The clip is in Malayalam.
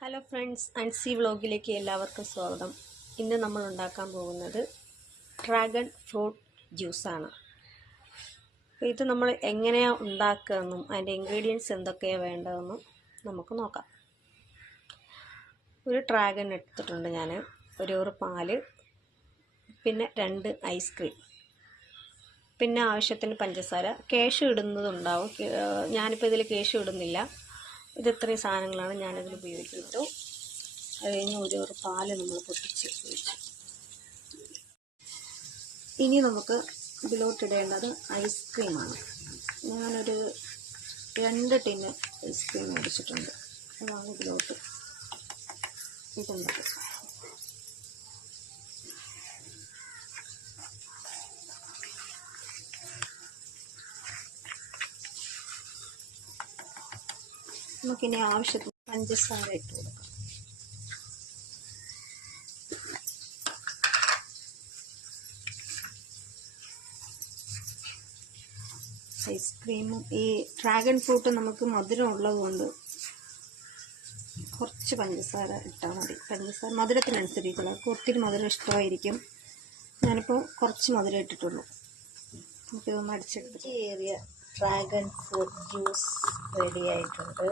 ഹലോ ഫ്രണ്ട്സ് ആൻഡ് സി വ്ളോഗിലേക്ക് എല്ലാവർക്കും സ്വാഗതം. ഇന്ന് നമ്മൾ ഉണ്ടാക്കാൻ പോകുന്നത് ഡ്രാഗൺ ഫ്രൂട്ട് ജ്യൂസാണ് അപ്പോൾ ഇത് നമ്മൾ എങ്ങനെയാണ് ഉണ്ടാക്കുകയെന്നും അതിന്റെ ഇൻഗ്രീഡിയൻസ് എന്തൊക്കെയാണ് വേണ്ടതെന്നും നമുക്ക് നോക്കാം. ഒരു ഡ്രാഗൺ എടുത്തിട്ടുണ്ട് ഞാൻ. ഒരു ഒരു പാൽ പിന്നെ രണ്ട് ഐസ്ക്രീം പിന്നെ ആവശ്യത്തിന് പഞ്ചസാര. കേശു ഇടുന്നതുണ്ടാവും. ഞാനിപ്പോൾ ഇതിൽ കേശു ഇടുന്നില്ല. ഇത് ഇത്രയും സാധനങ്ങളാണ് ഞാനതിൽ ഉപയോഗിക്കുന്നത്. അത് കഴിഞ്ഞ് ഒരു പാൽ നമ്മൾ പൊട്ടിച്ച് ഒഴിച്ചു. ഇനി നമുക്ക് ഇതിലോട്ടിടേണ്ടത് ഐസ്ക്രീമാണ്. ഞാനൊരു രണ്ട് ടിന്ന് ഐസ്ക്രീം മേടിച്ചിട്ടുണ്ട്. അതാണ് ഇതിലോട്ട് ഇടുന്നത്. നമുക്കിനി ആവശ്യത്തിന് പഞ്ചസാര ഇട്ട് കൊടുക്കാം. ഐസ്ക്രീമും ഈ ഡ്രാഗൺ ഫ്രൂട്ട് നമുക്ക് മധുരം ഉള്ളതുകൊണ്ട് കുറച്ച് പഞ്ചസാര ഇട്ടാൽ മതി. പഞ്ചസാര മധുരത്തിനനുസരിച്ചുള്ള ഒത്തിരി മധുരം ഇഷ്ടമായിരിക്കും. ഞാനിപ്പോൾ കുറച്ച് മധുരം ഇട്ടിട്ടുള്ളൂ. നമുക്കിതൊന്ന് അടിച്ചെടുത്തിട്ട് ഏറിയ ഡ്രാഗൺ ഫ്രൂട്ട് ജ്യൂസ് റെഡി ആയിട്ടുണ്ട്.